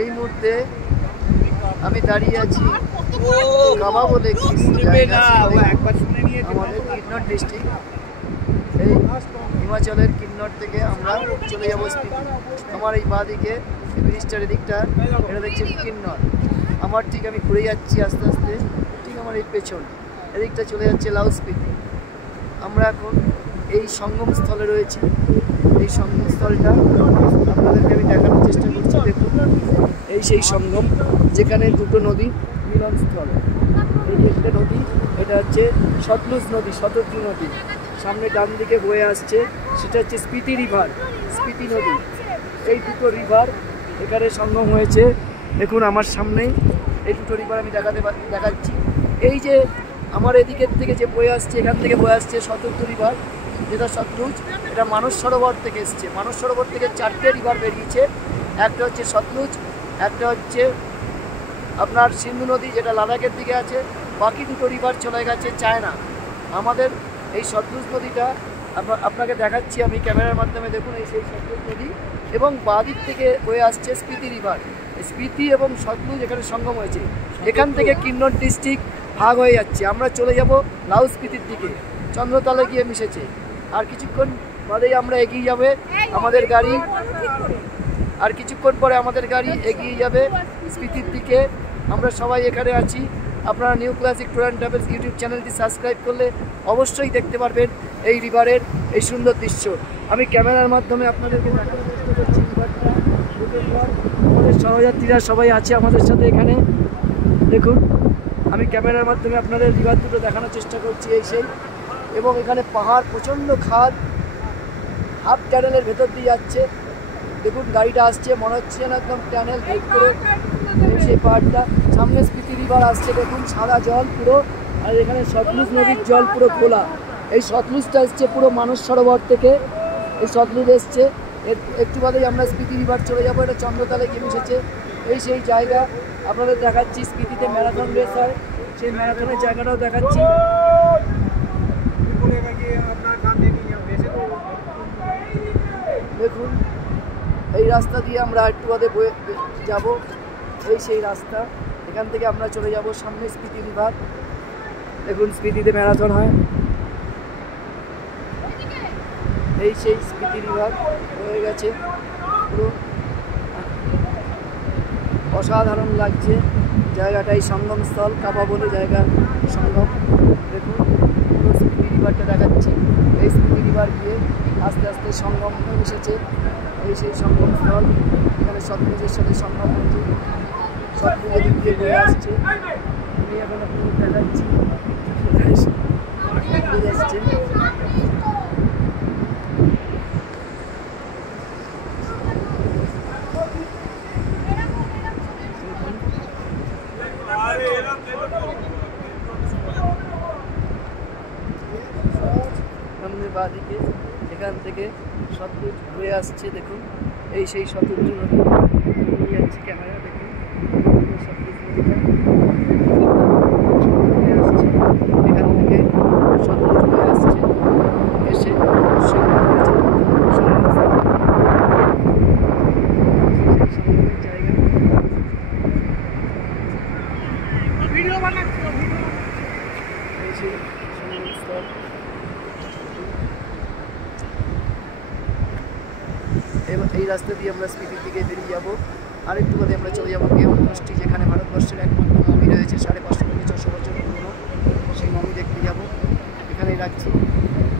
এই মুহূর্তে আমি দাঁড়িয়ে আছি কাবা বলে আমাদের কিন্নর ডিস্ট্রিক্ট। এই হিমাচলের কিন্নর থেকে আমরা চলে যাবো স্পিতি। আমার এই বাঁ দিকে ব্রিজটার এদিকটা এটা দেখছি কিন্নর। আমার ঠিক আমি ঘুরে যাচ্ছি আস্তে আস্তে, ঠিক আমার এই পেছন এদিকটা চলে যাচ্ছে লাউড স্পিতি। আমরা এখন এই সঙ্গম স্থলে রয়েছি। এই সঙ্গম স্থলটা আপনাদেরকে আমি দেখানোর চেষ্টা করছি। দেখুন এই সেই সঙ্গম যেখানে দুটো নদী মিলনস্থল। এই যে একটা নদী, এটা হচ্ছে সতলুজ নদী, শতদ্রু নদী। সামনে ডান দিকে বয়ে আসছে সেটা হচ্ছে স্পিতি রিভার, স্পিতি নদী। এই দুটো রিভার এখানে সঙ্গম হয়েছে। দেখুন আমার সামনেই এই দুটো রিভার আমি দেখাচ্ছি। এই যে আমার এদিকের থেকে যে বয়ে আসছে, এখান থেকে বয়ে আসছে শতদ্রু রিভার, যেটা সতলুজ, এটা মানস সরোবর থেকে এসছে। মানস সরোবর থেকে 4টে রিভার বেরিয়েছে। একটা হচ্ছে সতলুজ, একটা হচ্ছে আপনার সিন্ধু নদী যেটা লাদাখের দিকে আছে, বাকি দুটো রিভার চলে গেছে চায়না। আমাদের এই সতলুজ নদীটা আপনাকে দেখাচ্ছি আমি ক্যামেরার মাধ্যমে। দেখুন এই সেই সতলুজ নদী এবং বাঁদিক থেকে বয়ে আসছে স্পিতি রিভার। স্পিতি এবং সতলুজ এখানে সঙ্গম হয়েছে। এখান থেকে কিন্নর ডিস্ট্রিক্ট ভাগ হয়ে যাচ্ছে। আমরা চলে যাব লাউড স্পিতির দিকে, চন্দ্রতলে গিয়ে মিশেছে। আর কিছুক্ষণ বাদেই আমরা এগিয়ে যাবে আমাদের গাড়ি, আর কিছুক্ষণ পরে আমাদের গাড়ি এগিয়ে যাবে স্পিতির দিকে। আমরা সবাই এখানে আছি। আপনারা new classic tour and travels YouTube চ্যানেলটি সাবস্ক্রাইব করলে অবশ্যই দেখতে পারবেন এই রিভারের এই সুন্দর দৃশ্য। আমি ক্যামেরার মাধ্যমে আপনাদেরকে দেখানোর চেষ্টা করছি রিভারটা। আমাদের সহযাত্রীরা সবাই আছে আমাদের সাথে এখানে। দেখুন আমি ক্যামেরার মাধ্যমে আপনাদের রিভার দুটো দেখানোর চেষ্টা করছি এই সেই। এবং এখানে পাহাড়, প্রচণ্ড খাদ, হাফ ট্যানেলের ভেতর দিয়ে যাচ্ছে। দেখুন গাড়িটা আসছে, মনে হচ্ছে যেন একদম ট্যানেল ভেদ করে সেই পাহাড়টা। সামনে স্পিতি রিভার আসছে, দেখুন সাদা জল পুরো। আর এখানে সতলুজ নদীর জল পুরো খোলা। এই সতলুজটা এসছে পুরো মানস সরোবর থেকে, এই সতলুজ এসছে। একটু বাদেই আমরা স্পিতি রিভার চলে যাবো। এটা চন্দ্রতলে গিয়ে মিশেছে। এই সেই জায়গা আপনাদের দেখাচ্ছি। স্পিতিতে ম্যারাথন রেস হয়, সেই ম্যারাথনের জায়গাটাও দেখাচ্ছি। দেখুন এই রাস্তা দিয়ে আমরা একটু বাদে বয়ে যাব। এই সেই রাস্তা, এখান থেকে আমরা চলে যাব সামনে স্পিতি রিভার। দেখুন স্পিতিতে ম্যারাথন হয়। এই সেই স্পিতি রিভার হয়ে গেছে পুরো। অসাধারণ লাগছে জায়গাটাই, সঙ্গমস্থল কাবা বলে জায়গা সঙ্গম। দেখুন পুরো স্পিতি রিভারটা দেখাচ্ছি। এই স্পিতি রিভার গিয়ে আস্তে আস্তে সঙ্গম হয়ে এসেছে। এই সেই সঙ্গমস্থল, এখানে সতলুজের সাথে সঙ্গম হয়েছে। সতলুজ এদিক দিয়ে বয়ে আসছে। আমি এখন আপনাদের দেখাচ্ছি সতলুজ আসছে। সামনে বাঁদিকে এখান থেকে সতলুজ বয়ে আসছে। দেখুন এই সেই সতলুজ নদী নিয়ে যাচ্ছি ক্যামেরা। দেখুন সতলুজ নদীটা বয়ে আসছে, এখান থেকে সতলুজ বয়ে আসছে, এসে সঙ্গম হয়েছে জায়গা। এই সেই সঙ্গমস্থল। এই রাস্তা দিয়ে আমরা স্পিতির দিকে বেরিয়ে যাবো। আরেকটু বাদে আমরা চলে যাবো কেউ মন্দির, যেখানে ভারতবর্ষের একমাত্র মমি রয়েছে 550 থেকে 600 বছর পুরনো। সেই মমি দেখতে যাবো, এখানেই রাখছি।